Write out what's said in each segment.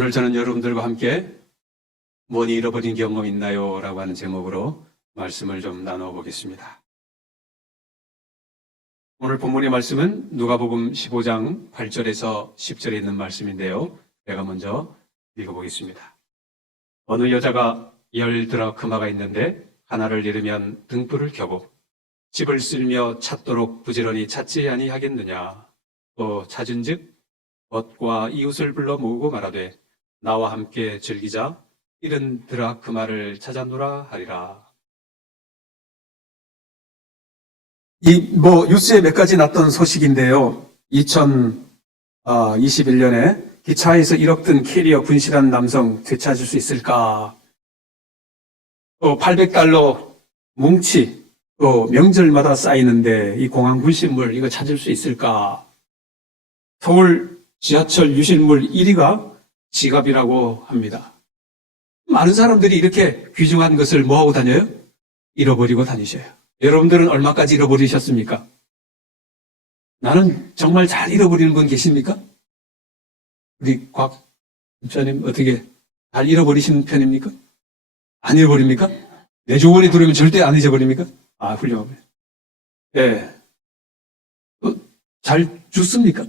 오늘 저는 여러분들과 함께 무언이 잃어버린 경험 있나요? 라고 하는 제목으로 말씀을 좀 나눠보겠습니다. 오늘 본문의 말씀은 누가복음 15장 8절에서 10절에 있는 말씀인데요. 제가 먼저 읽어보겠습니다. 어느 여자가 10드라크마가 있는데 하나를 잃으면 등불을 켜고 집을 쓸며 찾도록 부지런히 찾지 아니하겠느냐. 또 찾은즉 벗과 이웃을 불러 모으고 말하되 나와 함께 즐기자. 잃은 드라크마를 찾아노라 하리라. 뉴스에 몇 가지 났던 소식인데요. 2021년에 기차에서 1억 든 캐리어 분실한 남성 되찾을 수 있을까? 또 800달러 뭉치, 또 명절마다 쌓이는데 이 공항 분실물 이거 찾을 수 있을까? 서울 지하철 유실물 1위가 지갑이라고 합니다. 많은 사람들이 이렇게 귀중한 것을 뭐하고 다녀요? 잃어버리고 다니셔요. 여러분들은 얼마까지 잃어버리셨습니까? 나는 정말 잘 잃어버리는 분 계십니까? 우리 곽 집사님 어떻게 잘 잃어버리시는 편입니까? 안 잃어버립니까? 내 주머니 들어오면 절대 안 잊어버립니까? 아, 훌륭하네. 예. 잘 줍습니까?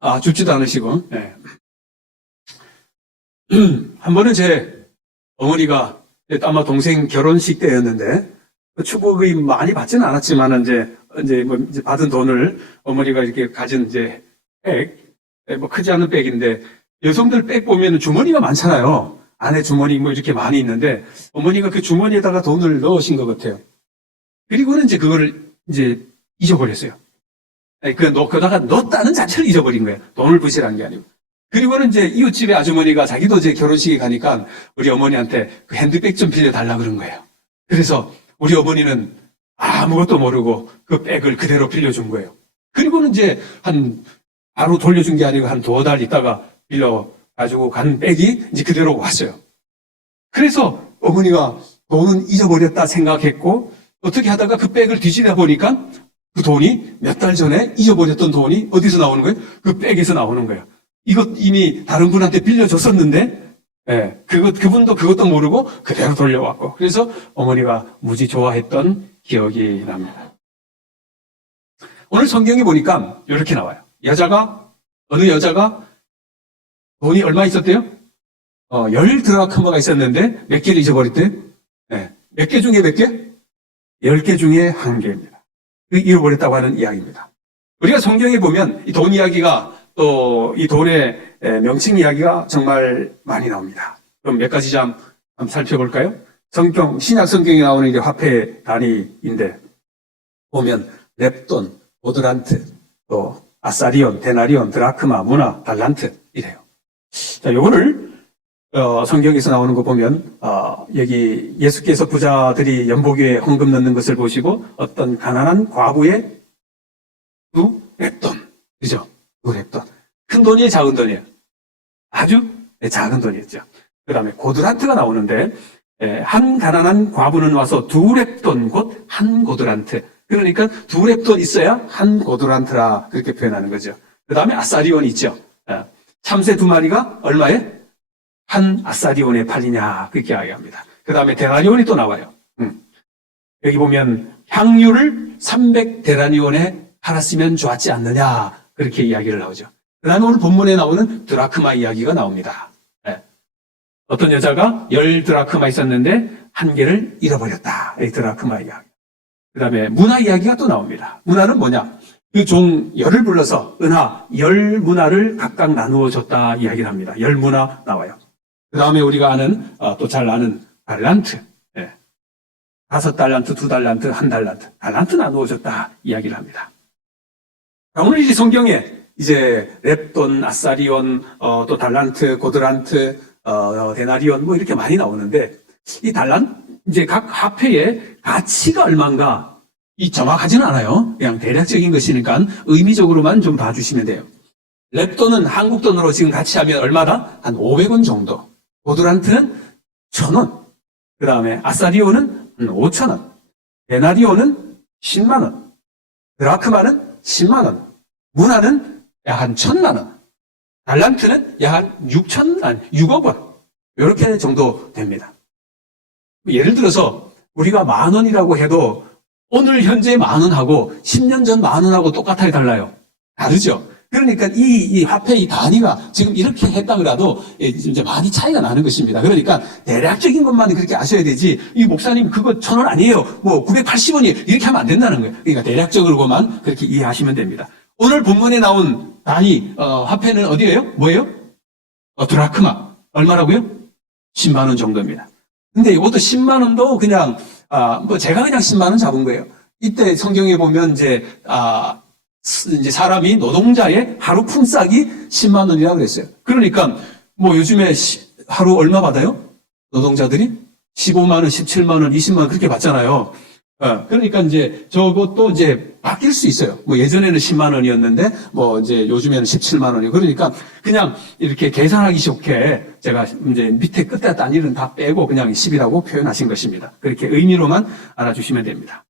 아, 줍지도 않으시고. 예. 한 번은 제 어머니가 아마 동생 결혼식 때였는데 축복이 많이 받지는 않았지만 이제 받은 돈을 어머니가 이렇게 가진 이제 백, 크지 않은 백인데 여성들 백 보면 주머니가 많잖아요. 안에 주머니 이렇게 많이 있는데 어머니가 그 주머니에다가 돈을 넣으신 것 같아요. 그리고는 이제 그거를 이제 잊어버렸어요. 거기다가 넣었다는 자체를 잊어버린 거예요. 돈을 부실한 게 아니고. 그리고는 이제 이웃집에 아주머니가 자기도 이제 결혼식에 가니까 우리 어머니한테 그 핸드백 좀 빌려달라 그런 거예요. 그래서 우리 어머니는 아무것도 모르고 그 백을 그대로 빌려준 거예요. 그리고는 이제 바로 돌려준 게 아니고 한 2달 있다가 빌려가지고 간 백이 이제 그대로 왔어요. 그래서 어머니가 돈은 잊어버렸다 생각했고 어떻게 하다가 그 백을 뒤지다 보니까 그 돈이 몇 달 전에 잊어버렸던 돈이 어디서 나오는 거예요? 그 백에서 나오는 거예요. 이것 이미 다른 분한테 빌려줬었는데, 예, 그분도 그것도 모르고 그대로 돌려왔고. 그래서 어머니가 무지 좋아했던 기억이 납니다. 오늘 성경에 보니까 이렇게 나와요. 어느 여자가 돈이 얼마 있었대요? 10드라크마가 있었는데 몇 개를 잊어버렸대요? 예, 몇 개 중에 몇 개? 10개 중에 1개입니다. 잃어버렸다고 하는 이야기입니다. 우리가 성경에 보면 이 돈 이야기가 또 이 돈의 명칭 이야기가 정말 많이 나옵니다. 그럼 몇 가지 좀 한번 살펴볼까요? 신약 성경에 나오는 이제 화폐 단위인데 보면 렙돈, 오드란트, 또 아사리온, 데나리온, 드라크마, 문화, 달란트 이래요. 자, 요거를 성경에서 나오는 거 보면 여기 예수께서 부자들이 연복에 헌금 넣는 것을 보시고 어떤 가난한 과부의 두 렙돈, 그죠? 두 렙돈. 큰 돈이에요, 작은 돈이에요? 아주 작은 돈이었죠. 그 다음에 고드란트가 나오는데 한 가난한 과부는 와서 2렙돈 곧 한 고드란트. 그러니까 2렙돈 있어야 한 고드란트라 그렇게 표현하는 거죠. 그 다음에 아사리온이 있죠. 참새 2마리가 얼마에? 한 아사리온에 팔리냐 그렇게 이야기합니다. 그 다음에 데나리온이 또 나와요. 여기 보면 향유를 300데나리온에 팔았으면 좋았지 않느냐 그렇게 이야기를 나오죠. 그 다음에 오늘 본문에 나오는 드라크마 이야기가 나옵니다. 네. 어떤 여자가 10드라크마 있었는데 1개를 잃어버렸다. 이 드라크마 이야기. 그 다음에 문화 이야기가 또 나옵니다. 문화는 뭐냐? 그 종 10을 불러서 은하 10문화를 각각 나누어 줬다 이야기를 합니다. 10문화 나와요. 그 다음에 우리가 아는 또 잘 아는 달란트. 네. 5달란트, 2달란트, 1달란트. 달란트 나누어 줬다 이야기를 합니다. 오늘 이 성경에 이제 렙돈, 아사리온, 또 달란트, 고드란트, 데나리온 뭐 이렇게 많이 나오는데 이 이제 각 화폐의 가치가 얼마인가 이 정확하지는 않아요. 그냥 대략적인 것이니까 의미적으로만 좀 봐주시면 돼요. 렙돈은 한국 돈으로 지금 가치하면 얼마다? 한 500원 정도. 고드란트는 1,000원. 그 다음에 아사리온은 5,000원. 데나리온은 10만원. 드라크마는 10만원. 문화는 약 한 1,000만 원. 달란트는 약 한 6억 원. 이렇게 정도 됩니다. 예를 들어서 우리가 10,000원이라고 해도 오늘 현재 10,000원하고 10년 전 10,000원하고 똑같아요, 달라요? 다르죠? 그러니까 이 화폐의 단위가 지금 이렇게 했다 그래도 이제 많이 차이가 나는 것입니다. 그러니까 대략적인 것만 그렇게 아셔야 되지, 이 목사님 그거 1,000원 아니에요, 뭐 980원이에요, 이렇게 하면 안 된다는 거예요. 그러니까 대략적으로만 그렇게 이해하시면 됩니다. 오늘 본문에 나온 단위, 화폐는 어디예요? 뭐예요? 드라크마. 얼마라고요? 10만 원 정도입니다. 근데 이것도 10만 원도 그냥, 제가 그냥 10만 원 잡은 거예요. 이때 성경에 보면 이제 사람이 노동자의 하루 품삯이 10만 원이라고 그랬어요. 그러니까 뭐 요즘에 하루 얼마 받아요? 노동자들이? 15만 원, 17만 원, 20만 원 그렇게 받잖아요. 그러니까 이제 저것도 이제 바뀔 수 있어요. 뭐 예전에는 10만 원이었는데 뭐 이제 요즘에는 17만 원이고, 그러니까 그냥 이렇게 계산하기 좋게 제가 이제 밑에 끝에 단위는 다 빼고 그냥 10이라고 표현하신 것입니다. 그렇게 의미로만 알아주시면 됩니다.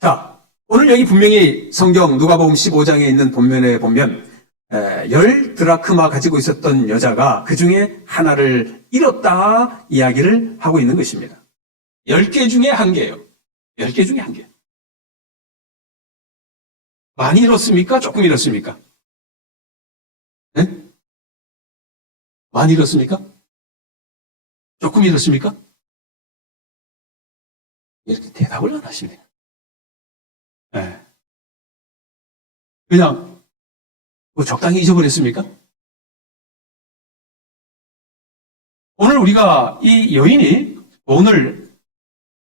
자, 오늘 여기 분명히 성경 누가복음 15장에 있는 본면에 보면 10드라크마 가지고 있었던 여자가 그 중에 하나를 잃었다 이야기를 하고 있는 것입니다. 10개 중에 1개예요. 10개 중에 1개. 많이 잃었습니까? 조금 잃었습니까? 네? 많이 잃었습니까? 조금 잃었습니까? 이렇게 대답을 안 하시네요. 네. 그냥 뭐 적당히 잊어버렸습니까? 오늘 우리가 이 여인이 오늘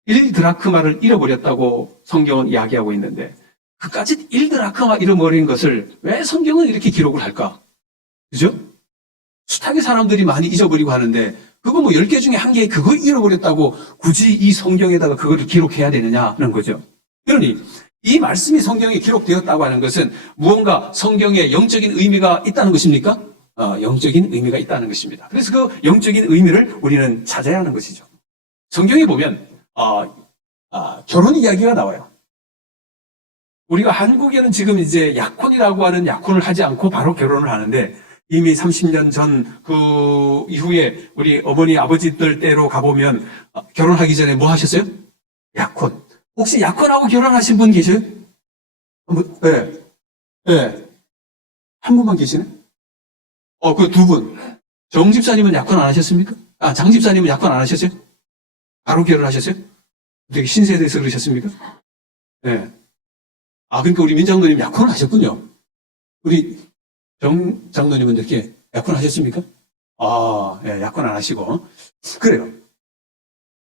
1드라크마를 잃어버렸다고 성경은 이야기하고 있는데, 그까지 1드라크마 잃어버린 것을 왜 성경은 이렇게 기록을 할까? 그죠? 숱하게 사람들이 많이 잊어버리고 하는데, 그거 뭐 10개 중에 1개 그거 잃어버렸다고 굳이 이 성경에다가 그거를 기록해야 되느냐는 거죠. 그러니 이 말씀이 성경에 기록되었다고 하는 것은 무언가 성경에 영적인 의미가 있다는 것입니까? 영적인 의미가 있다는 것입니다. 그래서 그 영적인 의미를 우리는 찾아야 하는 것이죠. 성경에 보면 결혼 이야기가 나와요. 우리가 한국에는 지금 이제 약혼이라고 하는 약혼을 하지 않고 바로 결혼을 하는데, 이미 30년 전 그 이후에 우리 어머니 아버지들 때로 가보면 결혼하기 전에 뭐 하셨어요? 약혼. 혹시 약혼하고 결혼하신 분 계셔요? 네. 네. 한 분만 계시네? 그 2분. 정 집사님은 약혼 안 하셨습니까? 장 집사님은 약혼 안 하셨어요? 바로 결혼하셨어요? 되게 신세대에서 그러셨습니까? 네. 그러니까 우리 민 장로님 약혼을 하셨군요. 우리 정 장로님은 이렇게 약혼하셨습니까? 예, 약혼 안 하시고. 그래요.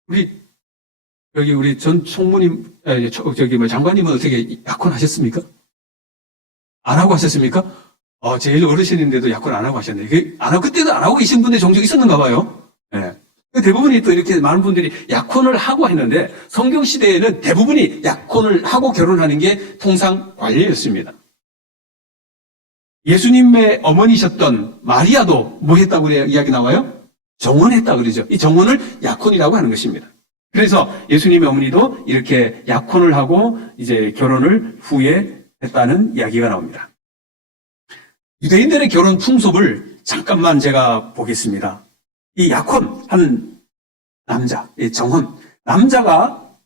우리 전 총무님, 장관님은 어떻게 약혼하셨습니까? 안 하고 하셨습니까? 제일 어르신인데도 약혼 안 하고 하셨네. 그때도 안 하고 계신 분들이 종종 있었는가 봐요. 예. 대부분이 또 이렇게 많은 분들이 약혼을 하고 했는데, 성경 시대에는 대부분이 약혼을 하고 결혼하는 게 통상 관례였습니다. 예수님의 어머니셨던 마리아도 뭐 했다고 이야기 나와요? 정혼했다 그러죠. 이 정혼을 약혼이라고 하는 것입니다. 그래서 예수님의 어머니도 이렇게 약혼을 하고 이제 결혼을 후에 했다는 이야기가 나옵니다. 유대인들의 결혼 풍습을 잠깐만 제가 보겠습니다. 이 약혼한 남자, 이 정혼, 남자가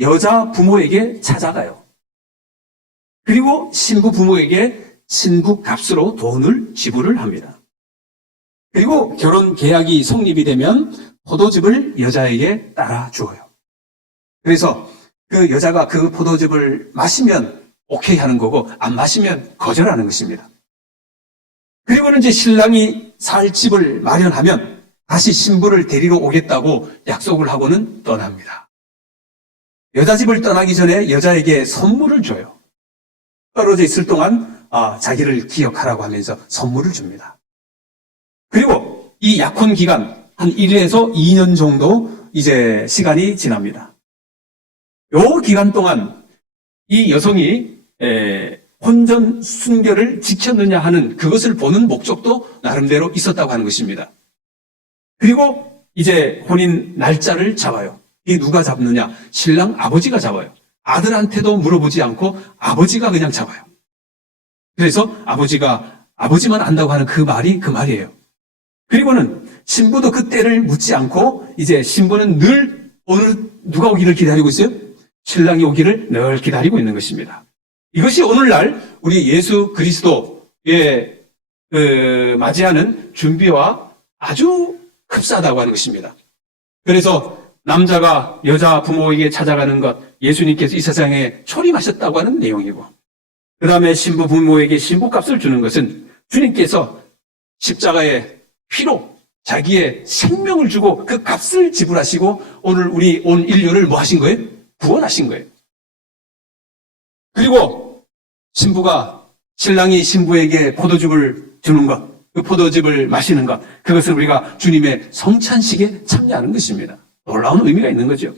여자 부모에게 찾아가요. 그리고 신부 부모에게 신부 값으로 돈을 지불을 합니다. 그리고 결혼 계약이 성립이 되면 포도즙을 여자에게 따라 주어요. 그래서 그 여자가 그 포도즙을 마시면 오케이 하는 거고, 안 마시면 거절하는 것입니다. 그리고는 이제 신랑이 살 집을 마련하면 다시 신부를 데리러 오겠다고 약속을 하고는 떠납니다. 여자 집을 떠나기 전에 여자에게 선물을 줘요. 떨어져 있을 동안 자기를 기억하라고 하면서 선물을 줍니다. 그리고 이 약혼 기간 한 1에서 2년 정도 이제 시간이 지납니다. 요 기간 동안 이 여성이 혼전 순결을 지켰느냐 하는 그것을 보는 목적도 나름대로 있었다고 하는 것입니다. 그리고 이제 혼인 날짜를 잡아요. 이게 누가 잡느냐? 신랑 아버지가 잡아요. 아들한테도 물어보지 않고 아버지가 그냥 잡아요. 그래서 아버지가 아버지만 안다고 하는 그 말이 그 말이에요. 그리고는 신부도 그 때를 묻지 않고 이제 신부는 늘 오늘 누가 오기를 기다리고 있어요? 신랑이 오기를 늘 기다리고 있는 것입니다. 이것이 오늘날 우리 예수 그리스도의 맞이하는 준비와 아주 흡사하다고 하는 것입니다. 그래서 남자가 여자 부모에게 찾아가는 것, 예수님께서 이 세상에 초림하셨다고 하는 내용이고, 그 다음에 신부 부모에게 신부값을 주는 것은 주님께서 십자가의 피로 자기의 생명을 주고 그 값을 지불하시고 오늘 우리 온 인류를 뭐 하신 거예요? 구원하신 거예요. 그리고 신랑이 신부에게 포도즙을 주는 것, 그 포도즙을 마시는 것, 그것을 우리가 주님의 성찬식에 참여하는 것입니다. 놀라운 의미가 있는 거죠.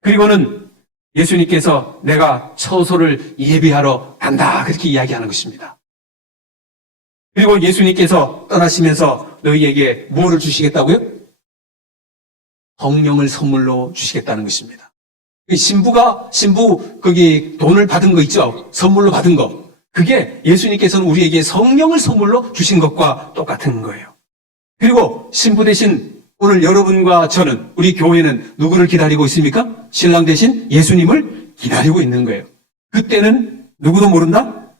그리고는 예수님께서 내가 처소를 예비하러 간다, 그렇게 이야기하는 것입니다. 그리고 예수님께서 떠나시면서 너희에게 뭐를 주시겠다고요? 성령을 선물로 주시겠다는 것입니다. 신부 거기 돈을 받은 거 있죠? 선물로 받은 거. 그게 예수님께서는 우리에게 성령을 선물로 주신 것과 똑같은 거예요. 그리고 신부 대신 오늘 여러분과 저는, 우리 교회는 누구를 기다리고 있습니까? 신랑 대신 예수님을 기다리고 있는 거예요. 그때는 누구도 모른다?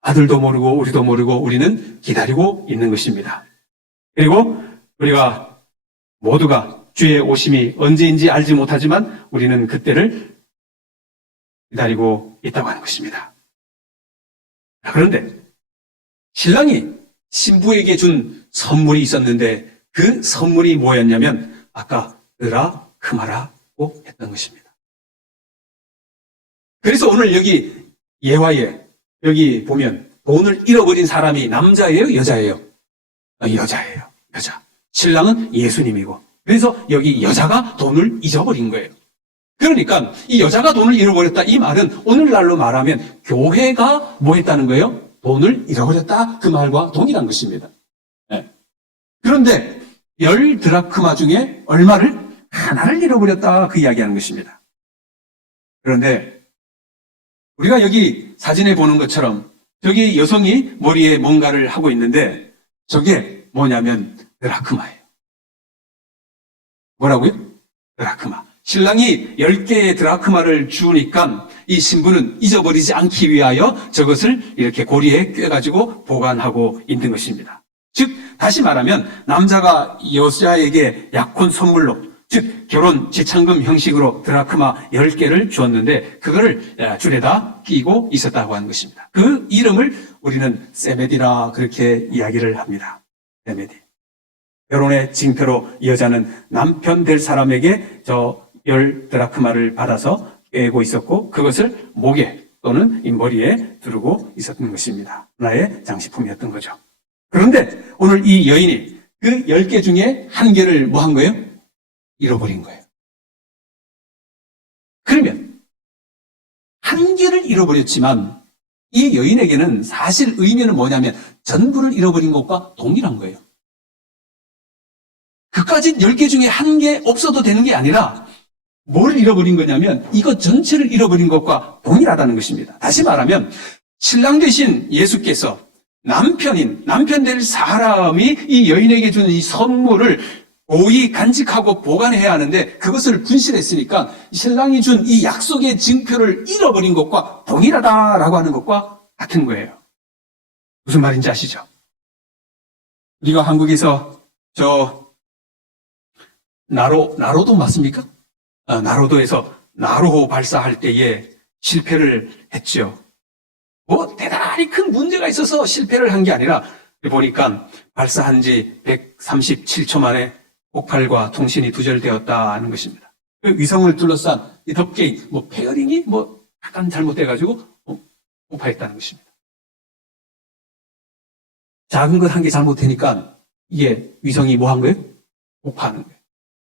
아들도 모르고 우리도 모르고 우리는 기다리고 있는 것입니다. 그리고 우리가 모두가 주의 오심이 언제인지 알지 못하지만 우리는 그때를 기다리고 있다고 하는 것입니다. 그런데 신랑이 신부에게 준 선물이 있었는데 그 선물이 뭐였냐면 아까 드라크마라고 했던 것입니다. 그래서 오늘 여기 예화에 여기 보면 돈을 잃어버린 사람이 남자예요? 여자예요? 여자예요. 여자. 신랑은 예수님이고. 그래서 여기 여자가 돈을 잊어버린 거예요. 그러니까 이 여자가 돈을 잃어버렸다, 이 말은 오늘날로 말하면 교회가 뭐 했다는 거예요? 돈을 잃어버렸다, 그 말과 동일한 것입니다. 네. 그런데 10드라크마 중에 얼마를? 하나를 잃어버렸다, 그 이야기하는 것입니다. 그런데 우리가 여기 사진에 보는 것처럼 저기 여성이 머리에 뭔가를 하고 있는데 저게 뭐냐면 드라크마예요. 뭐라고요? 드라크마. 신랑이 10개의 드라크마를 주니까 이 신부는 잊어버리지 않기 위하여 저것을 이렇게 고리에 꿰가지고 보관하고 있는 것입니다. 즉 다시 말하면 남자가 여자에게 약혼 선물로, 즉 결혼 지참금 형식으로 드라크마 10개를 주었는데 그거를 줄에다 끼고 있었다고 하는 것입니다. 그 이름을 우리는 세메디라 그렇게 이야기를 합니다. 세메디. 결혼의 징표로 이 여자는 남편 될 사람에게 저 10드라크마를 받아서 꿰고 있었고 그것을 목에 또는 이 머리에 두르고 있었던 것입니다. 하나의 장식품이었던 거죠. 그런데 오늘 이 여인이 그 10개 중에 한 개를 뭐 한 거예요? 잃어버린 거예요. 그러면 한 개를 잃어버렸지만 이 여인에게는 사실 의미는 뭐냐면 전부를 잃어버린 것과 동일한 거예요. 그까짓 10개 중에 한 개 없어도 되는 게 아니라 뭘 잃어버린 거냐면 이것 전체를 잃어버린 것과 동일하다는 것입니다. 다시 말하면 신랑 대신 예수께서 남편 될 사람이 이 여인에게 준 이 선물을 고이 간직하고 보관해야 하는데 그것을 분실했으니까 신랑이 준 이 약속의 증표를 잃어버린 것과 동일하다라고 하는 것과 같은 거예요. 무슨 말인지 아시죠? 우리가 한국에서 나로도 맞습니까? 나로도에서 나로 발사할 때에 실패를 했죠. 뭐 대단히 큰 문제가 있어서 실패를 한 게 아니라 보니까 발사한 지 137초 만에 폭발과 통신이 두절되었다 하는 것입니다. 그 위성을 둘러싼 이 덮개인, 페어링이 약간 잘못돼가지고 폭파했다는 것입니다. 작은 것 한 개 잘못되니까 이게 위성이 뭐 한 거예요? 폭파하는 거예요.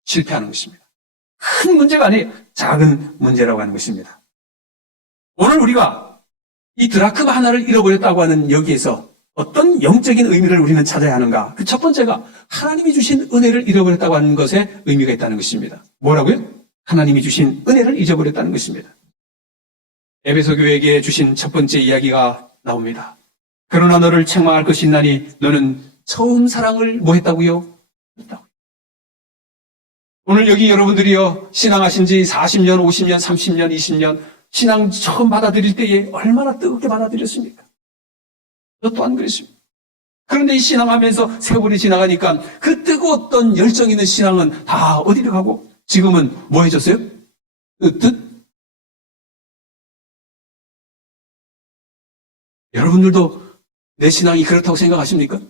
실패하는 것입니다. 큰 문제가 아니에요. 작은 문제라고 하는 것입니다. 오늘 우리가 이 드라크마 하나를 잃어버렸다고 하는 여기에서 어떤 영적인 의미를 우리는 찾아야 하는가? 그 첫 번째가 하나님이 주신 은혜를 잃어버렸다고 하는 것에 의미가 있다는 것입니다. 뭐라고요? 하나님이 주신 은혜를 잊어버렸다는 것입니다. 에베소 교회에게 주신 첫 번째 이야기가 나옵니다. 그러나 너를 책망할 것이 있나니 너는 처음 사랑을 뭐 했다고요? 했다고요. 오늘 여기 여러분들이요, 신앙하신 지 40년, 50년, 30년, 20년, 신앙 처음 받아들일 때에 얼마나 뜨겁게 받아들였습니까? 저 또한 그랬습니다. 그런데 이 신앙하면서 세월이 지나가니까 그 뜨거웠던 열정 있는 신앙은 다 어디로 가고 지금은 뭐 해졌어요? 으뜻? 여러분들도 내 신앙이 그렇다고 생각하십니까?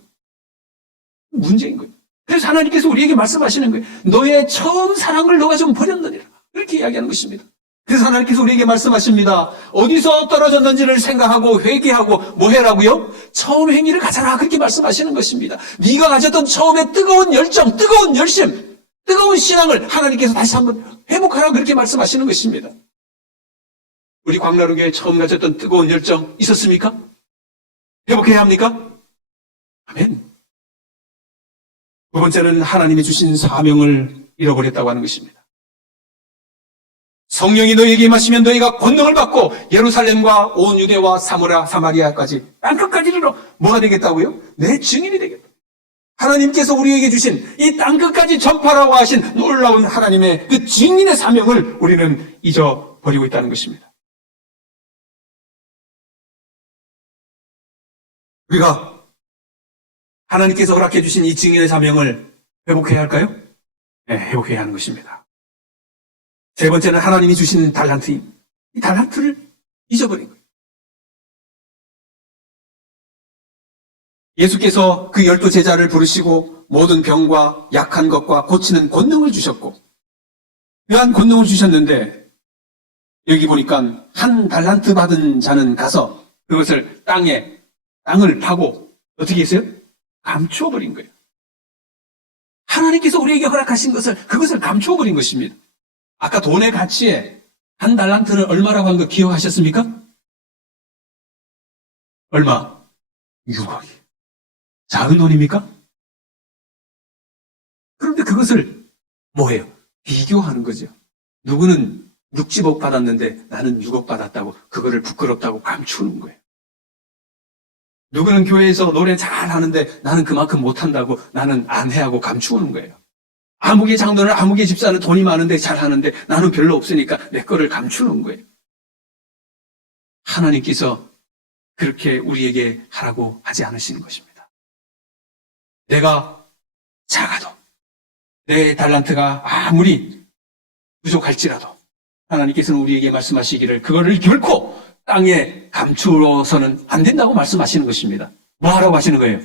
문제인 거예요. 그래서 하나님께서 우리에게 말씀하시는 거예요. 너의 처음 사랑을 너가 좀 버렸느니라. 그렇게 이야기하는 것입니다. 그래서 하나님께서 우리에게 말씀하십니다. 어디서 떨어졌는지를 생각하고 회개하고 뭐 해라고요? 처음 행위를 가져라. 그렇게 말씀하시는 것입니다. 네가 가졌던 처음의 뜨거운 열정, 뜨거운 열심, 뜨거운 신앙을 하나님께서 다시 한번 회복하라. 그렇게 말씀하시는 것입니다. 우리 광나루교회 처음 가졌던 뜨거운 열정 있었습니까? 회복해야 합니까? 아멘. 두 번째는 하나님이 주신 사명을 잃어버렸다고 하는 것입니다. 성령이 너희에게 임하시면 너희가 권능을 받고 예루살렘과 온 유대와 사마리아까지 땅끝까지 이르러 뭐가 되겠다고요? 내 증인이 되겠다. 하나님께서 우리에게 주신 이 땅끝까지 전파라고 하신 놀라운 하나님의 그 증인의 사명을 우리는 잊어버리고 있다는 것입니다. 우리가 하나님께서 허락해 주신 이 증인의 사명을 회복해야 할까요? 네, 회복해야 하는 것입니다. 세 번째는 하나님이 주신 달란트, 이 달란트를 잊어버린 거예요. 예수께서 그 12 제자를 부르시고 모든 병과 약한 것과 고치는 권능을 주셨고 그러한 권능을 주셨는데 여기 보니까 한 달란트 받은 자는 가서 그것을 땅을 파고 어떻게 했어요? 감추어 버린 거예요. 하나님께서 우리에게 허락하신 그것을 감추어 버린 것입니다. 아까 돈의 가치에 한 달란트는 얼마라고 한 거 기억하셨습니까? 얼마? 6억이. 작은 돈입니까? 그런데 그것을 뭐예요? 비교하는 거죠. 누구는 60억 받았는데 나는 6억 받았다고 그거를 부끄럽다고 감추는 거예요. 누구는 교회에서 노래 잘하는데 나는 그만큼 못한다고 나는 안 해 하고 감추는 거예요. 아무개 장로는 아무개 집사는 돈이 많은데 잘하는데 나는 별로 없으니까 내 거를 감추는 거예요. 하나님께서 그렇게 우리에게 하라고 하지 않으시는 것입니다. 내가 작아도 내 달란트가 아무리 부족할지라도 하나님께서는 우리에게 말씀하시기를 그거를 결코 땅에 감추어서는 안 된다고 말씀하시는 것입니다. 뭐 하라고 하시는 거예요?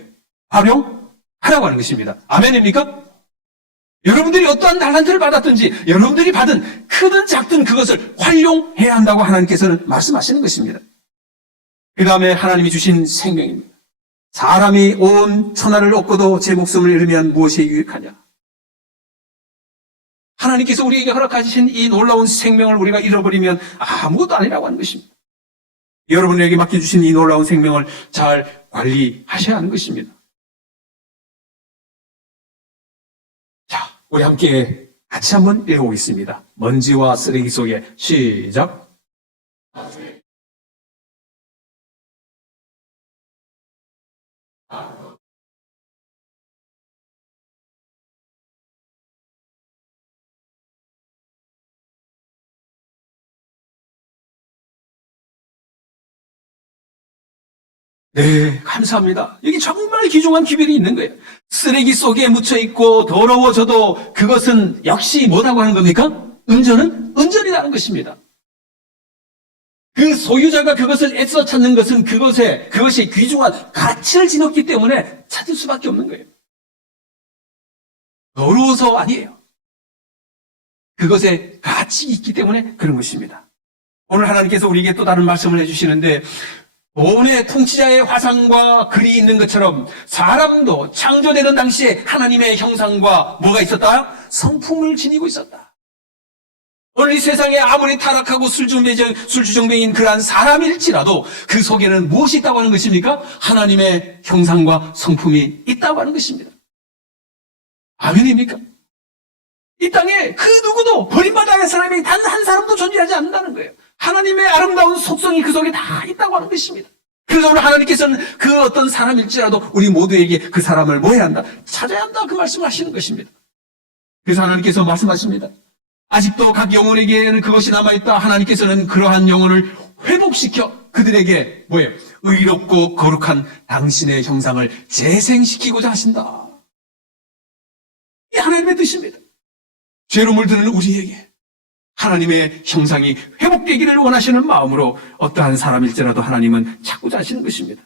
활용하라고 하는 것입니다. 아멘입니까? 여러분들이 어떠한 달란트를 받았든지 여러분들이 받은 크든 작든 그것을 활용해야 한다고 하나님께서는 말씀하시는 것입니다. 그 다음에 하나님이 주신 생명입니다. 사람이 온 천하를 얻고도 제 목숨을 잃으면 무엇이 유익하냐? 하나님께서 우리에게 허락하신 이 놀라운 생명을 우리가 잃어버리면 아무것도 아니라고 하는 것입니다. 여러분에게 맡겨주신 이 놀라운 생명을 잘 관리하셔야 하는 것입니다. 자, 우리 함께 같이 한번 읽어보겠습니다. 먼지와 쓰레기 속에 시작. 네, 감사합니다. 여기 정말 귀중한 기별이 있는 거예요. 쓰레기 속에 묻혀있고 더러워져도 그것은 역시 뭐라고 하는 겁니까? 은전은 은전이라는 것입니다. 그 소유자가 그것을 애써 찾는 것은 그것이 귀중한 가치를 지녔기 때문에 찾을 수밖에 없는 거예요. 더러워서 아니에요. 그것에 가치 있기 때문에 그런 것입니다. 오늘 하나님께서 우리에게 또 다른 말씀을 해주시는데 돈의 통치자의 화상과 글이 있는 것처럼 사람도 창조되던 당시에 하나님의 형상과 뭐가 있었다? 성품을 지니고 있었다. 오늘 이 세상에 아무리 타락하고 술주정뱅인 그러한 사람일지라도 그 속에는 무엇이 있다고 하는 것입니까? 하나님의 형상과 성품이 있다고 하는 것입니다. 아멘입니까? 이 땅에 그 누구도 버림받아야 사람이 단 한 사람도 존재하지 않는다는 거예요. 하나님의 아름다운 속성이 그 속에 다 있다고 하는 것입니다. 그래서 오늘 하나님께서는 그 어떤 사람일지라도 우리 모두에게 그 사람을 뭐 해야 한다? 찾아야 한다. 그 말씀을 하시는 것입니다. 그래서 하나님께서 말씀하십니다. 아직도 각 영혼에게는 그것이 남아있다. 하나님께서는 그러한 영혼을 회복시켜 그들에게 뭐예요? 의롭고 거룩한 당신의 형상을 재생시키고자 하신다. 이 하나님의 뜻입니다. 죄로 물드는 우리에게 하나님의 형상이 회복되기를 원하시는 마음으로 어떠한 사람일지라도 하나님은 찾고자 하시는 것입니다.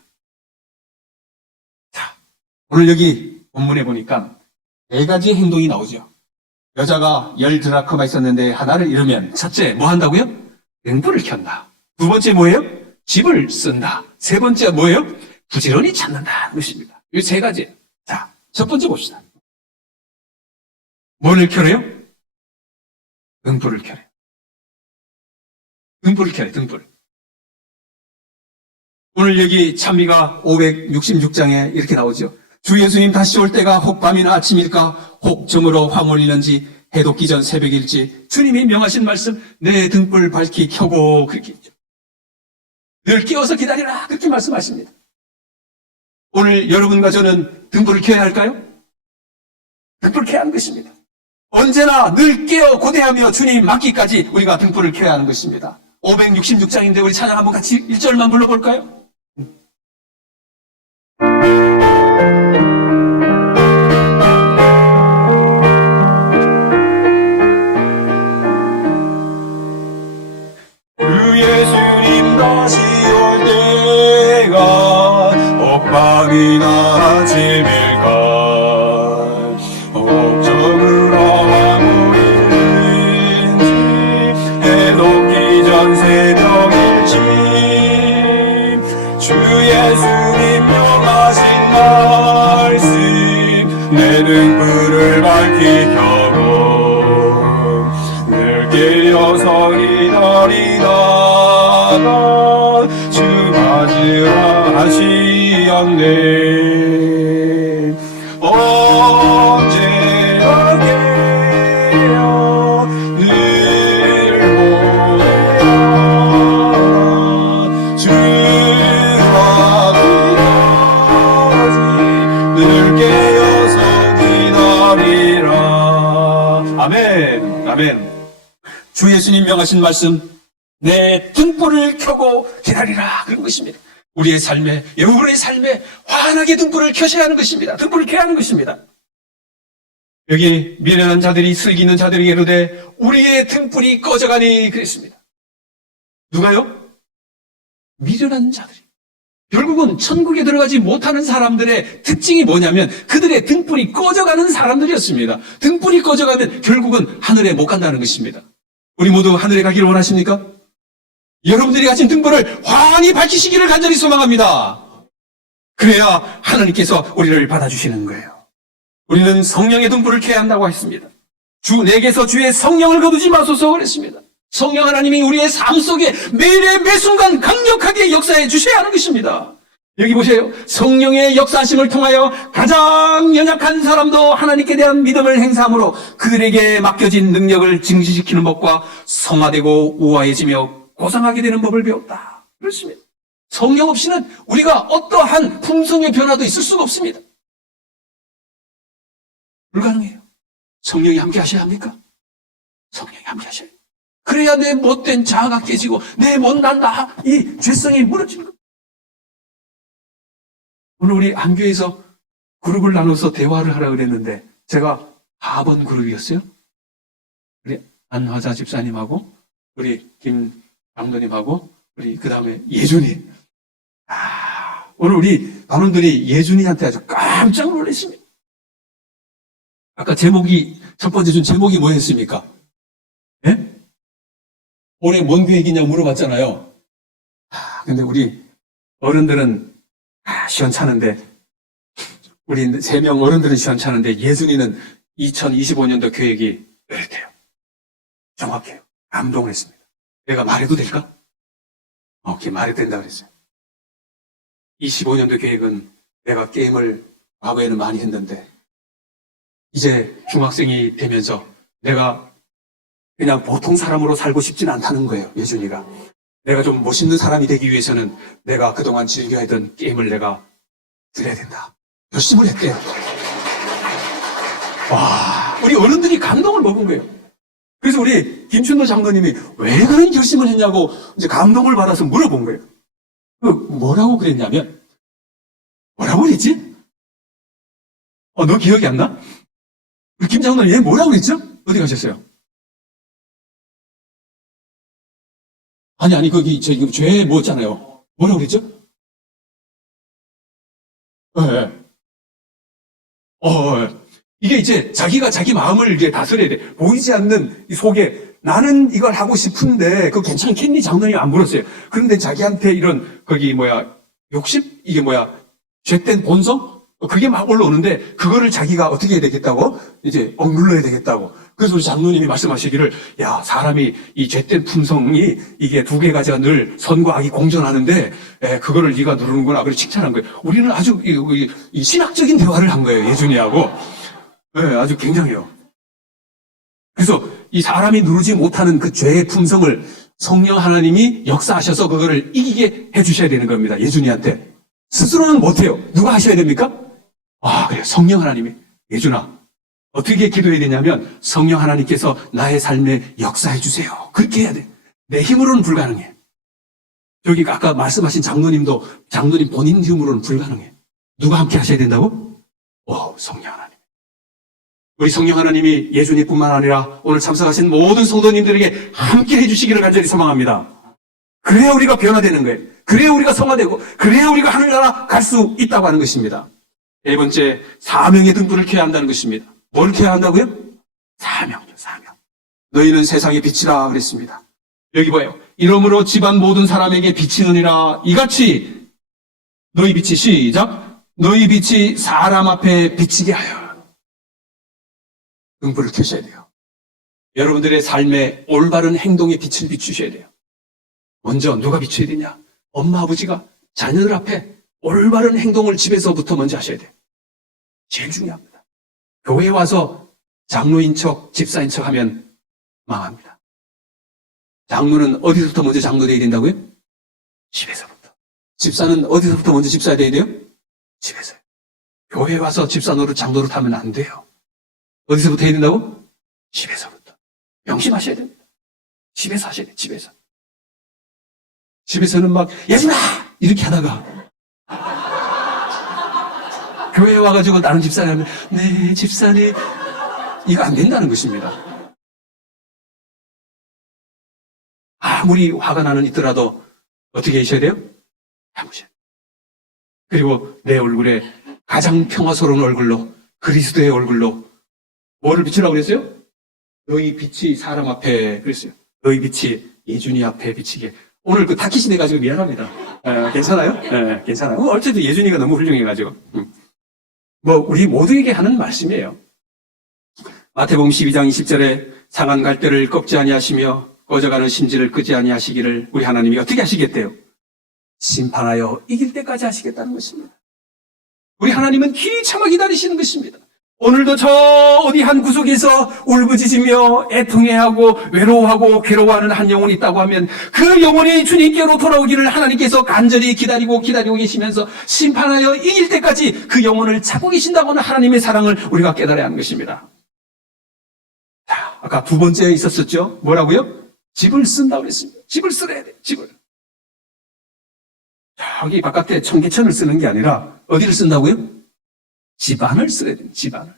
자, 오늘 여기 본문에 보니까 4가지 행동이 나오죠. 여자가 10드라크마 있었는데 하나를 잃으면 첫째 뭐 한다고요? 등불을 켠다. 두 번째 뭐예요? 집을 쓴다. 세 번째 뭐예요? 부지런히 찾는다. 것입니다. 이 3가지. 자, 첫 번째 봅시다. 뭐를 켜래요? 등불을 켜래요. 등불을 켜래요. 등불. 오늘 여기 찬미가 566장에 이렇게 나오죠. 주 예수님 다시 올 때가 혹 밤이나 아침일까? 혹 정으로 황홀이는지 해돋 기전 새벽일지 주님이 명하신 말씀 내 등불 밝히 켜고 그렇게 있죠. 늘 깨워서 기다리라 그렇게 말씀하십니다. 오늘 여러분과 저는 등불을 켜야 할까요? 등불을 켜야 하는 것입니다. 언제나 늘 깨어 고대하며 주님 맞기까지 우리가 등불을 켜야 하는 것입니다. 566장인데 우리 찬양 한번 같이 1절만 불러볼까요? 주 예수님 다시 올 때가 밤이나 아침일까 옥정으로 하모이는지 해돋기 전 새벽일지 주 예수님 명하신 말씀 내 등불을 밝히 켜고 늘 깨어서 기다리다가 주 맞으라 하시었네. 언제나 깨어 늘 고대하라 주와 그러지 늘 깨어서 기다리라. 아멘. 아멘. 주 예수님 명하신 말씀 내 등불을 켜고 기다리라 그런 것입니다. 우리의 삶에 여러분의 삶에 환하게 등불을 켜셔야 하는 것입니다. 등불을 켜야 하는 것입니다. 여기 미련한 자들이 슬기는 자들에게 이르되 우리의 등불이 꺼져가니 그랬습니다. 누가요? 미련한 자들이. 결국은 천국에 들어가지 못하는 사람들의 특징이 뭐냐면 그들의 등불이 꺼져가는 사람들이었습니다. 등불이 꺼져가면 결국은 하늘에 못 간다는 것입니다. 우리 모두 하늘에 가기를 원하십니까? 여러분들이 가진 등불을 환히 밝히시기를 간절히 소망합니다. 그래야 하나님께서 우리를 받아주시는 거예요. 우리는 성령의 등불을 켜야 한다고 했습니다. 주 내게서 주의 성령을 거두지 마소서 그랬습니다. 성령 하나님이 우리의 삶 속에 매일의 매순간 강력하게 역사해 주셔야 하는 것입니다. 여기 보세요. 성령의 역사하심을 통하여 가장 연약한 사람도 하나님께 대한 믿음을 행사함으로 그들에게 맡겨진 능력을 증진시키는 법과 성화되고 우아해지며 고상하게 되는 법을 배웠다. 그렇습니다. 성령 없이는 우리가 어떠한 품성의 변화도 있을 수가 없습니다. 불가능해요. 성령이 함께 하셔야 합니까? 성령이 함께 하셔야 해요. 그래야 내 못된 자아가 깨지고 내 못난 나, 이 죄성이 무너지는 겁니다. 오늘 우리 안교에서 그룹을 나눠서 대화를 하라 그랬는데 제가 4번 그룹이었어요. 우리 안화자 집사님하고 우리 김 장로님하고 우리 그 다음에 예준이. 오늘 우리 반원들이 예준이한테 아주 깜짝 놀랐습니다. 아까 제목이 첫 번째 준 제목이 뭐였습니까? 예? 올해 뭔 계획이냐고 물어봤잖아요. 근데 우리 어른들은 시원찮은데 우리 3명 어른들은 시원찮은데 예준이는 2025년도 계획이 이렇대요. 정확해요. 감동했습니다. 내가 말해도 될까? 오케이, 말해도 된다 그랬어요. 25년도 계획은 내가 게임을 과거에는 많이 했는데 이제 중학생이 되면서 내가 그냥 보통 사람으로 살고 싶진 않다는 거예요. 예준이가. 내가 좀 멋있는 사람이 되기 위해서는 내가 그동안 즐겨야 했던 게임을 내가 드려야 된다. 결심을 했대요. 와, 우리 어른들이 감동을 먹은 거예요. 그래서 우리 김춘도 장로님이 왜 그런 결심을 했냐고 이제 감동을 받아서 물어본 거예요. 뭐라고 그랬냐면, 뭐라고 그랬지? 너 기억이 안 나? 우리 김 장로님 얘 뭐라고 그랬죠? 어디 가셨어요? 아니, 거기, 이거 죄 뭐였잖아요. 뭐라고 그랬죠? 예, 예. 예. 이게 이제 자기가 자기 마음을 이제 다스려야 돼. 보이지 않는 이 속에 나는 이걸 하고 싶은데 그거 괜찮겠니? 장로님이 안 물었어요. 그런데 자기한테 이런 욕심? 이게 죄된 본성? 그게 막 올라오는데 그거를 자기가 어떻게 해야 되겠다고? 이제 억눌러야 되겠다고. 그래서 우리 장로님이 말씀하시기를 야, 사람이 이 죄된 품성이 이게 두 개 가지가 늘 선과 악이 공존하는데 그거를 네가 누르는구나. 그래서 칭찬한 거예요. 우리는 아주 이 신학적인 대화를 한 거예요. 예준이하고. 네, 아주 굉장해요. 그래서 이 사람이 누르지 못하는 그 죄의 품성을 성령 하나님이 역사하셔서 그거를 이기게 해주셔야 되는 겁니다. 예준이한테. 스스로는 못해요. 누가 하셔야 됩니까? 그래요. 성령 하나님이. 예준아, 어떻게 기도해야 되냐면 성령 하나님께서 나의 삶에 역사해 주세요. 그렇게 해야 돼. 내 힘으로는 불가능해. 여기 아까 말씀하신 장로님도 장로님 본인 힘으로는 불가능해. 누가 함께 하셔야 된다고? 성령 하나님. 우리 성령 하나님이 예준이뿐만 아니라 오늘 참석하신 모든 성도님들에게 함께 해주시기를 간절히 소망합니다. 그래야 우리가 변화되는 거예요. 그래야 우리가 성화되고 그래야 우리가 하늘나라 갈 수 있다고 하는 것입니다. 네 번째, 사명의 등불을 켜야 한다는 것입니다. 뭘 켜야 한다고요? 사명이요, 사명. 너희는 세상의 빛이라 그랬습니다. 여기 봐요. 이러므로 집안 모든 사람에게 비치느니라. 이같이 너희 빛이 시작. 너희 빛이 사람 앞에 비치게 하여. 등불을 켜셔야 돼요. 여러분들의 삶에 올바른 행동의 빛을 비추셔야 돼요. 먼저 누가 비춰야 되냐? 엄마, 아버지가 자녀들 앞에 올바른 행동을 집에서부터 먼저 하셔야 돼요. 제일 중요합니다. 교회에 와서 장로인 척, 집사인 척 하면 망합니다. 장로는 어디서부터 먼저 장로 되어야 된다고요? 집에서부터. 집사는 어디서부터 먼저 집사 되어야 돼요? 집에서요. 교회에 와서 집사 노릇, 장로 노릇 하면 안 돼요. 어디서부터 해야 된다고? 집에서부터. 명심하셔야 됩니다. 집에서 하셔야 돼요. 집에서. 집에서는 막 예준아! 이렇게 하다가 교회에 와가지고 다른 집사님 하면 네 집사님 이거 안 된다는 것입니다. 아무리 화가 나는 있더라도 어떻게 하셔야 돼요? 참으셔야 돼요. 그리고 내 얼굴에 가장 평화스러운 얼굴로 그리스도의 얼굴로 뭐를 비추라고 그랬어요? 너희 빛이 사람 앞에 그랬어요. 너희 빛이 예준이 앞에 비치게. 오늘 그 타킷이 돼가지고 미안합니다. 괜찮아요? 괜찮아요. 어쨌든 예준이가 너무 훌륭해가지고. 우리 모두에게 하는 말씀이에요. 마태복음 12장 20절에 상한 갈대를 꺾지 아니하시며 꺼져가는 심지를 끄지 아니하시기를 우리 하나님이 어떻게 하시겠대요? 심판하여 이길 때까지 하시겠다는 것입니다. 우리 하나님은 기 참아 기다리시는 것입니다. 오늘도 저 어디 한 구석에서 울부짖으며 애통해하고 외로워하고 괴로워하는 한 영혼이 있다고 하면 그 영혼이 주님께로 돌아오기를 하나님께서 간절히 기다리고 계시면서 심판하여 이길 때까지 그 영혼을 찾고 계신다고 하는 하나님의 사랑을 우리가 깨달아야 하는 것입니다. 자, 아까 두 번째 있었었죠? 뭐라고요? 집을 쓴다고 그랬습니다. 집을 쓰래야 돼요. 집을. 저기 바깥에 청계천을 쓰는 게 아니라 어디를 쓴다고요? 집안을 써야 돼요. 집안을.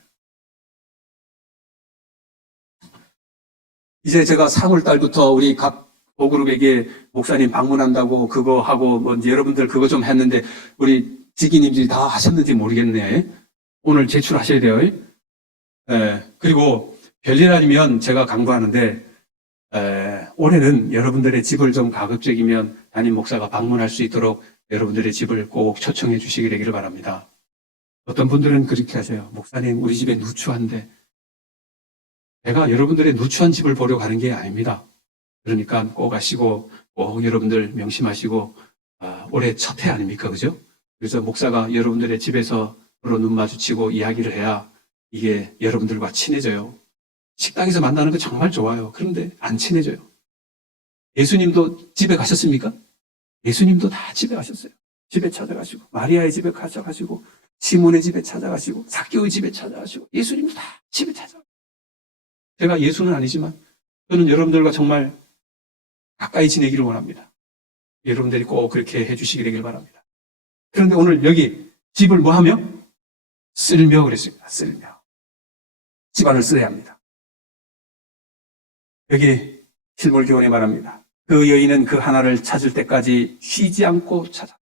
이제 제가 3월달부터 우리 각 보그룹에게 목사님 방문한다고 그거 하고 이제 여러분들 그거 좀 했는데 우리 지기님들이 다 하셨는지 모르겠네. 오늘 제출하셔야 돼요. 그리고 별일 아니면 제가 강구하는데 올해는 여러분들의 집을 좀 가급적이면 담임 목사가 방문할 수 있도록 여러분들의 집을 꼭 초청해 주시기 되기를 바랍니다. 어떤 분들은 그렇게 하세요. 목사님, 우리 집에 누추한데. 내가 여러분들의 누추한 집을 보러 가는 게 아닙니다. 그러니까 꼭 가시고, 꼭 여러분들 명심하시고, 올해 첫 해 아닙니까? 그죠? 그래서 목사가 여러분들의 집에서 서로 눈 마주치고 이야기를 해야 이게 여러분들과 친해져요. 식당에서 만나는 거 정말 좋아요. 그런데 안 친해져요. 예수님도 집에 가셨습니까? 예수님도 다 집에 가셨어요. 집에 찾아가시고, 마리아의 집에 찾아가시고, 시몬의 집에 찾아가시고, 삭개오의 집에 찾아가시고, 예수님도 다 집에 찾아가시고. 제가 예수는 아니지만, 저는 여러분들과 정말 가까이 지내기를 원합니다. 여러분들이 꼭 그렇게 해주시게 되길 바랍니다. 그런데 오늘 여기 집을 뭐 하며? 쓸며 그랬습니다. 쓸며. 집안을 써야 합니다. 여기 실물교훈에 말합니다. 그 여인은 그 하나를 찾을 때까지 쉬지 않고 찾아.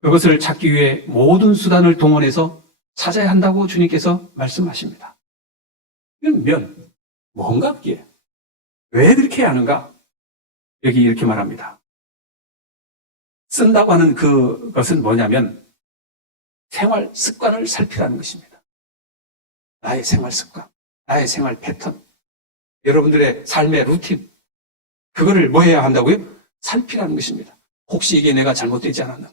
그것을 찾기 위해 모든 수단을 동원해서 찾아야 한다고 주님께서 말씀하십니다. 이건 뭔가 그게? 왜 그렇게 해야 하는가? 여기 이렇게 말합니다. 쓴다고 하는 그것은 뭐냐면 생활 습관을 살피라는 것입니다. 나의 생활 습관, 나의 생활 패턴, 여러분들의 삶의 루틴, 그거를 뭐 해야 한다고요? 살피라는 것입니다. 혹시 이게 내가 잘못되지 않았나?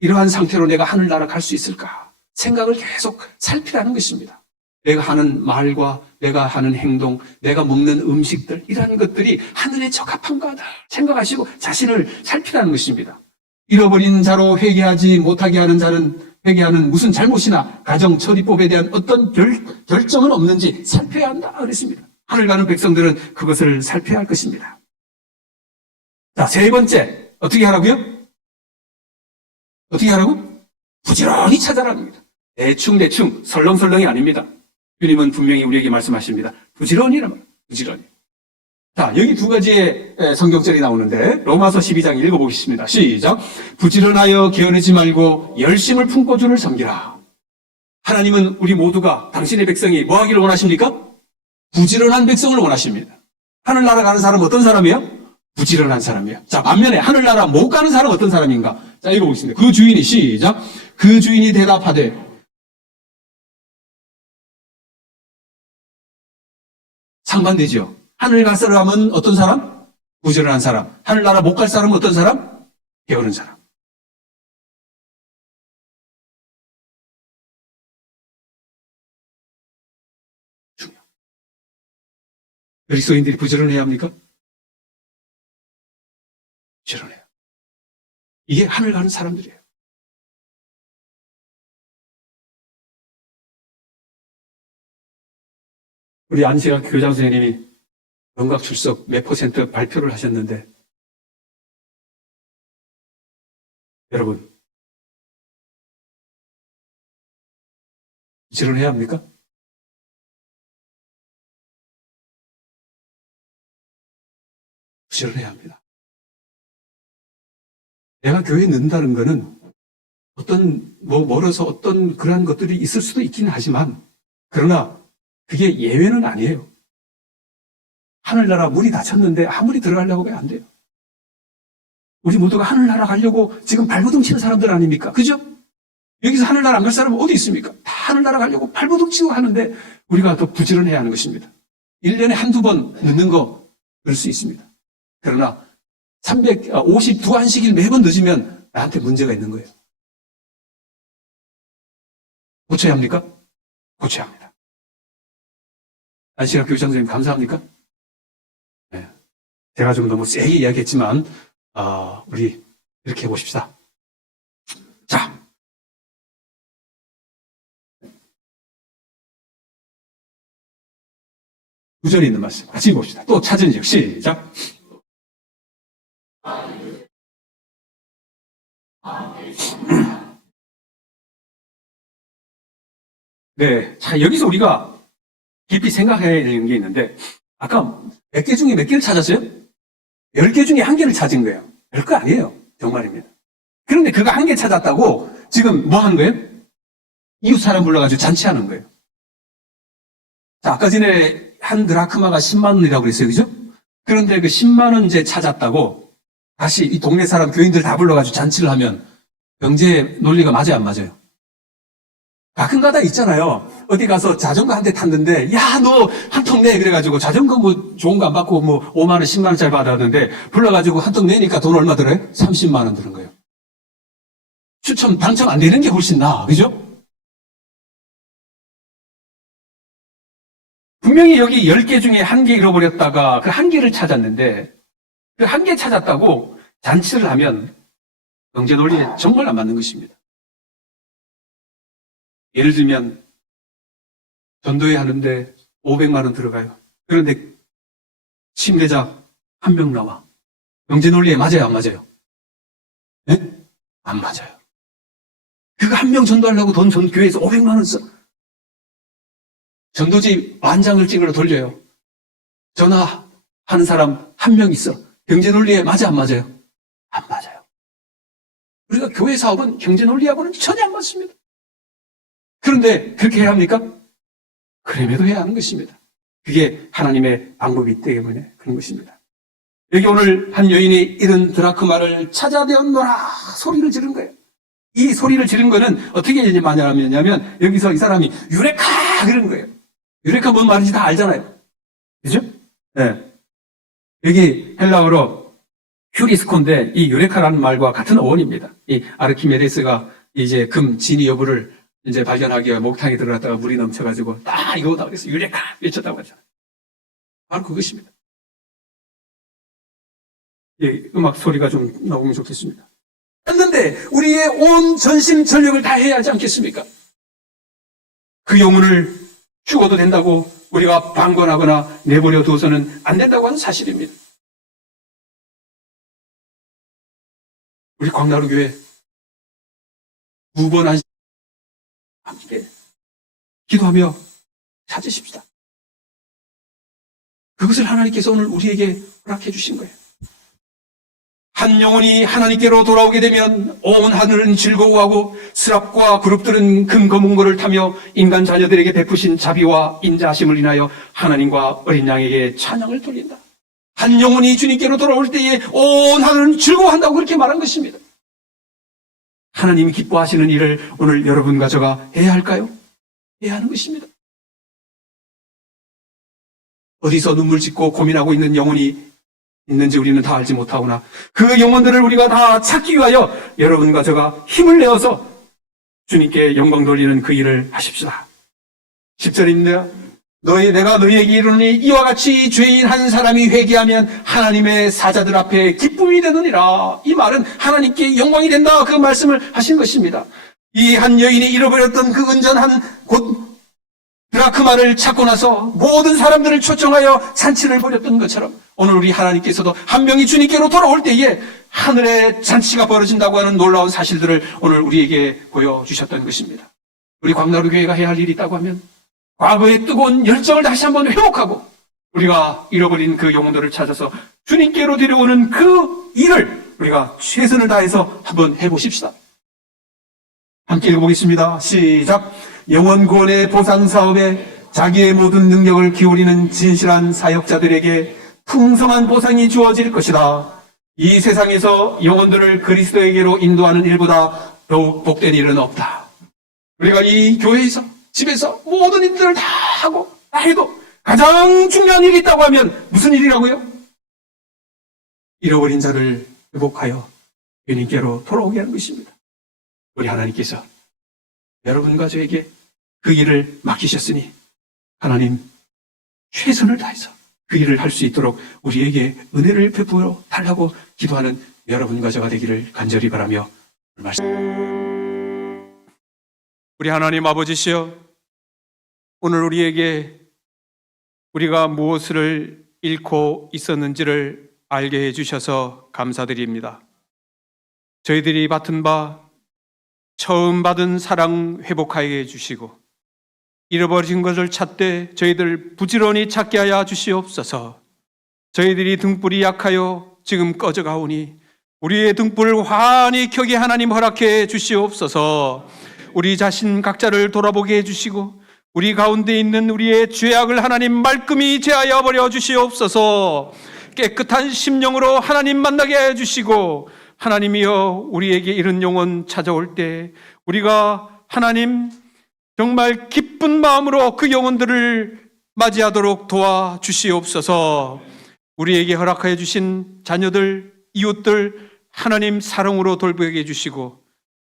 이러한 상태로 내가 하늘나라 갈 수 있을까? 생각을 계속 살피라는 것입니다. 내가 하는 말과 내가 하는 행동, 내가 먹는 음식들, 이러한 것들이 하늘에 적합한가 생각하시고 자신을 살피라는 것입니다. 잃어버린 자로 회개하지 못하게 하는 자는 회개하는 무슨 잘못이나 가정 처리법에 대한 어떤 결정은 없는지 살펴야 한다 그랬습니다. 하늘 가는 백성들은 그것을 살펴야 할 것입니다. 자, 세 번째 어떻게 하라고요? 어떻게 하라고? 부지런히 찾아라는 겁니다. 대충 설렁설렁이 아닙니다. 주님은 분명히 우리에게 말씀하십니다. 부지런히란 말이에요. 부지런히. 자, 여기 두 가지의 성경절이 나오는데 로마서 12장 읽어보겠습니다. 시작. 부지런하여 게으르지 말고 열심을 품고 주를 섬기라. 하나님은 우리 모두가 당신의 백성이 뭐 하기를 원하십니까? 부지런한 백성을 원하십니다. 하늘나라 가는 사람은 어떤 사람이에요? 부지런한 사람이에요. 자, 반면에 하늘나라 못 가는 사람은 어떤 사람인가? 자, 읽어보겠습니다. 그 주인이 시작. 그 주인이 대답하되 상반되죠. 하늘 갈 사람은 어떤 사람? 부지런한 사람. 하늘나라 못 갈 사람은 어떤 사람? 게으른 사람. 중요. 그리스도인들이 부지런해야 합니까? 부지런해요. 이게 하늘 가는 사람들이에요. 우리 안시학 교장 선생님이 영각 출석 몇 % 발표를 하셨는데 여러분 부지런해야 합니까? 부지런해야 합니다. 내가 교회에 넣는다는 것은 어떤 멀어서 어떤 그러한 것들이 있을 수도 있긴 하지만 그러나 그게 예외는 아니에요. 하늘나라 문이 닫혔는데 아무리 들어가려고 하면 안 돼요. 우리 모두가 하늘나라 가려고 지금 발버둥 치는 사람들 아닙니까? 그죠? 여기서 하늘나라 안 갈 사람은 어디 있습니까? 다 하늘나라 가려고 발버둥 치고 하는데 우리가 더 부지런해야 하는 것입니다. 1년에 한두 번 늦는 거 그럴 수 있습니다. 그러나 352안식일 매번 늦으면 나한테 문제가 있는 거예요. 고쳐야 합니까? 고쳐야 합니다. 안시학 교장 선생님 감사합니까? 네. 제가 좀 너무 세게 이야기했지만 우리 이렇게 해보십시다. 자, 구절에 있는 말씀 같이 봅시다. 또 찾은 적 시작. 네, 자 여기서 우리가 깊이 생각해야 되는 게 있는데 아까 몇 개 중에 몇 개를 찾았어요? 10개 중에 1개를 찾은 거예요. 별거 아니에요. 정말입니다. 그런데 그거 1개 찾았다고 지금 뭐 하는 거예요? 이웃 사람 불러가지고 잔치하는 거예요. 자, 아까 전에 한 드라크마가 10만 원이라고 그랬어요. 그죠? 그런데 그 10만 원 이제 찾았다고 다시 이 동네 사람 교인들 다 불러가지고 잔치를 하면 경제 논리가 맞아요, 안 맞아요? 가끔가다 있잖아요. 어디 가서 자전거 한 대 탔는데, 야, 너 한 통 내. 그래가지고 자전거 뭐 좋은 거 안 받고 뭐 5만 원, 10만 원짜리 받았는데, 불러가지고 한 통 내니까 돈 얼마 들어요? 30만 원 드는 거예요. 추첨, 당첨 안 되는 게 훨씬 나아. 그죠? 분명히 여기 10개 중에 1개 잃어버렸다가 그 1개를 찾았는데 그 1개 찾았다고 잔치를 하면 경제 논리에 정말 안 맞는 것입니다. 예를 들면 전도회 하는데 500만 원 들어가요. 그런데 침례자 1명 나와. 경제 논리에 맞아요, 안 맞아요? 네? 안 맞아요. 그거 1명 전도하려고 돈 전 교회에서 500만 원 써. 전도지 만장을 찍으러 돌려요. 전화하는 사람 1명 있어. 경제 논리에 맞아, 안 맞아요? 안 맞아요. 우리가 교회 사업은 경제 논리하고는 전혀 안 맞습니다. 그런데 그렇게 해야 합니까? 그럼에도 해야 하는 것입니다. 그게 하나님의 방법이기 때문에 그런 것입니다. 여기 오늘 한 여인이 잃은 드라크마를 찾아내었노라 소리를 지른 거예요. 이 소리를 지른 거는 어떻게 말하냐면 여기서 이 사람이 유레카 그런 거예요. 유레카 뭔 말인지 다 알잖아요. 그죠? 네. 여기 헬라어로 휴리스코인데 이 유레카라는 말과 같은 어원입니다. 이 아르키메데스가 이제 금 진위 여부를 이제 발견하기 위해 목탕에 들어갔다가 물이 넘쳐가지고 딱 이거다 그래서 유레카 외쳤다고 하잖아요. 바로 그것입니다. 예, 음악 소리가 좀 나오면 좋겠습니다. 했는데 우리의 온 전심 전력을 다해야 하지 않겠습니까? 그 영혼을 죽어도 된다고 우리가 방관하거나 내버려 두어서는 안 된다고 하는 사실입니다. 우리 광나루교회 무번한 함께 기도하며 찾으십시다. 그것을 하나님께서 오늘 우리에게 허락해 주신 거예요. 한 영혼이 하나님께로 돌아오게 되면 온 하늘은 즐거워하고 스랍과 그룹들은 금검은 거를 타며 인간 자녀들에게 베푸신 자비와 인자하심을 인하여 하나님과 어린 양에게 찬양을 돌린다. 한 영혼이 주님께로 돌아올 때에 온 하늘은 즐거워한다고 그렇게 말한 것입니다. 하나님이 기뻐하시는 일을 오늘 여러분과 저가 해야 할까요? 해야 하는 것입니다. 어디서 눈물 짓고 고민하고 있는 영혼이 있는지 우리는 다 알지 못하구나. 그 영혼들을 우리가 다 찾기 위하여 여러분과 저가 힘을 내어서 주님께 영광 돌리는 그 일을 하십시다. 10절입니다. 내가 너희에게 이르노니 이와 같이 죄인 한 사람이 회개하면 하나님의 사자들 앞에 기쁨이 되느니라. 이 말은 하나님께 영광이 된다. 그 말씀을 하신 것입니다. 이 한 여인이 잃어버렸던 그 은전한 곧 드라크마를 찾고 나서 모든 사람들을 초청하여 잔치를 벌였던 것처럼 오늘 우리 하나님께서도 한 명이 주님께로 돌아올 때에 하늘에 잔치가 벌어진다고 하는 놀라운 사실들을 오늘 우리에게 보여주셨던 것입니다. 우리 광나루교회가 해야 할 일이 있다고 하면 과거의 뜨거운 열정을 다시 한번 회복하고 우리가 잃어버린 그 영혼들을 찾아서 주님께로 데려오는 그 일을 우리가 최선을 다해서 한번 해보십시다. 함께 읽어보겠습니다. 시작. 영혼 구원의 보상 사업에 자기의 모든 능력을 기울이는 진실한 사역자들에게 풍성한 보상이 주어질 것이다. 이 세상에서 영혼들을 그리스도에게로 인도하는 일보다 더욱 복된 일은 없다. 우리가 이 교회에서 집에서 모든 일들을 다 하고 다 해도 가장 중요한 일이 있다고 하면 무슨 일이라고요? 잃어버린 자를 회복하여 주님께로 돌아오게 하는 것입니다. 우리 하나님께서 여러분과 저에게 그 일을 맡기셨으니 하나님 최선을 다해서 그 일을 할 수 있도록 우리에게 은혜를 베풀어 달라고 기도하는 여러분과 저가 되기를 간절히 바라며 말씀. 우리 하나님 아버지시여, 오늘 우리에게 우리가 무엇을 잃고 있었는지를 알게 해주셔서 감사드립니다. 저희들이 맡은 바 처음 받은 사랑 회복하게 해주시고 잃어버린 것을 찾되 저희들 부지런히 찾게 하여 주시옵소서. 저희들이 등불이 약하여 지금 꺼져가오니 우리의 등불을 환히 켜게 하나님 허락해 주시옵소서. 우리 자신 각자를 돌아보게 해주시고 우리 가운데 있는 우리의 죄악을 하나님 말끔히 제하여 버려 주시옵소서. 깨끗한 심령으로 하나님 만나게 해주시고 하나님이여 우리에게 이런 영혼 찾아올 때 우리가 하나님 정말 기쁜 마음으로 그 영혼들을 맞이하도록 도와주시옵소서. 우리에게 허락하여 주신 자녀들, 이웃들 하나님 사랑으로 돌보게 해주시고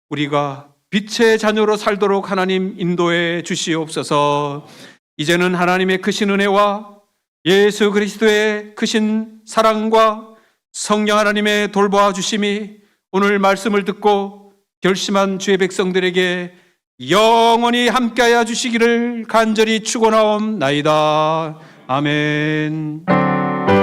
우리가 빛의 자녀로 살도록 하나님 인도해 주시옵소서. 이제는 하나님의 크신 은혜와 예수 그리스도의 크신 사랑과 성령 하나님의 돌보아 주심이 오늘 말씀을 듣고 결심한 주의 백성들에게 영원히 함께하여 주시기를 간절히 축원하옵나이다. 아멘.